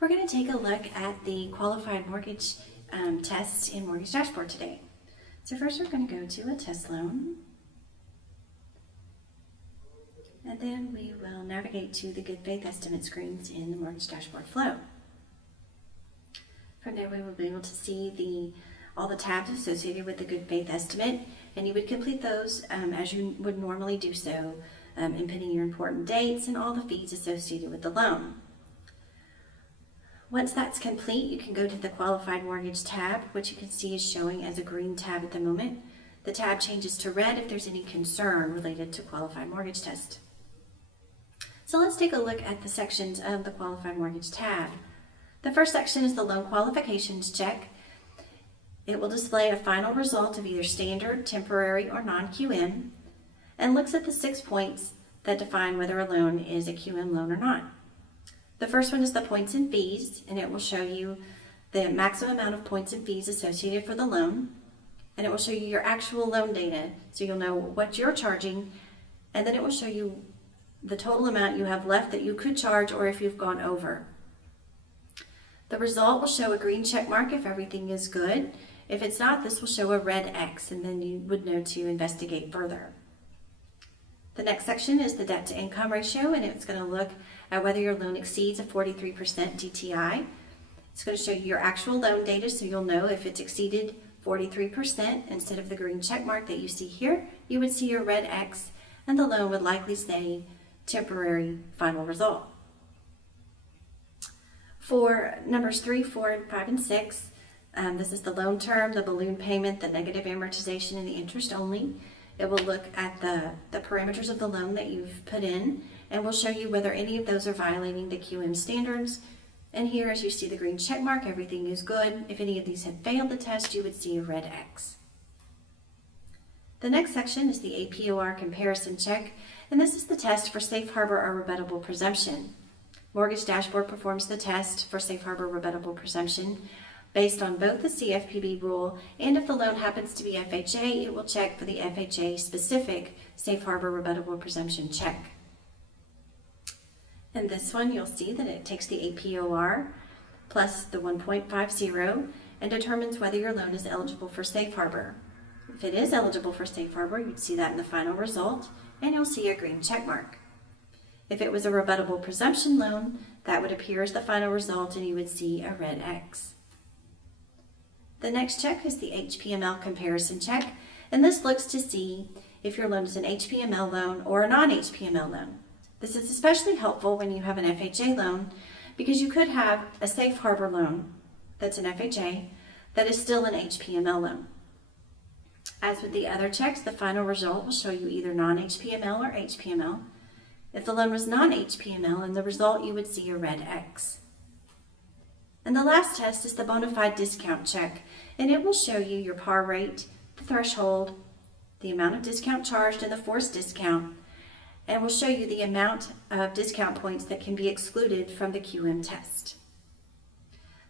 We're going to take a look at the qualified mortgage test in MortgageDashboard today. So first we're going to go to a test loan, and then we will navigate to the good faith estimate screens in the MortgageDashboard flow. From there we will be able to see all the tabs associated with the good faith estimate, and you would complete those as you would normally do so, inputting your important dates and all the fees associated with the loan. Once that's complete, you can go to the Qualified Mortgage tab, which you can see is showing as a green tab at the moment. The tab changes to red if there's any concern related to Qualified Mortgage test. So let's take a look at the sections of the Qualified Mortgage tab. The first section is the Loan Qualifications check. It will display a final result of either standard, temporary, or non-QM, and looks at the 6 points that define whether a loan is a QM loan or not. The first one is the points and fees, and it will show you the maximum amount of points and fees associated for the loan, and it will show you your actual loan data, so you'll know what you're charging, and then it will show you the total amount you have left that you could charge or if you've gone over. The result will show a green check mark if everything is good. If it's not, this will show a red X, and then you would know to investigate further. The next section is the debt to income ratio, and it's going to look at whether your loan exceeds a 43% DTI. It's going to show you your actual loan data, so you'll know if it's exceeded 43%. Instead of the green check mark that you see here, you would see your red X, and the loan would likely say temporary final result. For numbers 3, 4, 5, and 6, this is the loan term, the balloon payment, the negative amortization, and the interest only. It will look at the parameters of the loan that you've put in, and will show you whether any of those are violating the QM standards. And here, as you see the green check mark, everything is good. If any of these had failed the test, you would see a red X. The next section is the Apor comparison check, and this is the test for safe harbor or rebuttable presumption. MortgageDashboard performs the test for safe harbor rebuttable presumption based on both the CFPB rule, and if the loan happens to be FHA, it will check for the FHA specific safe harbor rebuttable presumption check. In this one, you'll see that it takes the APOR plus the 1.50 and determines whether your loan is eligible for safe harbor. If it is eligible for safe harbor, you'd see that in the final result, and you'll see a green check mark. If it was a rebuttable presumption loan, that would appear as the final result, and you would see a red X. The next check is the HPML comparison check, and this looks to see if your loan is an HPML loan or a non-HPML loan. This is especially helpful when you have an FHA loan, because you could have a safe harbor loan that's an FHA that is still an HPML loan. As with the other checks, the final result will show you either non-HPML or HPML. If the loan was non-HPML, in the result you would see a red X. And the last test is the bonafide discount check, and it will show you your par rate, the threshold, the amount of discount charged, and the forced discount, and will show you the amount of discount points that can be excluded from the QM test.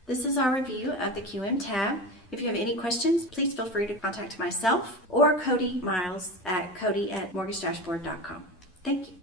This is our review of the QM tab. If you have any questions, please feel free to contact myself or Cody Miles at cody@mortgagedashboard.com. Thank you.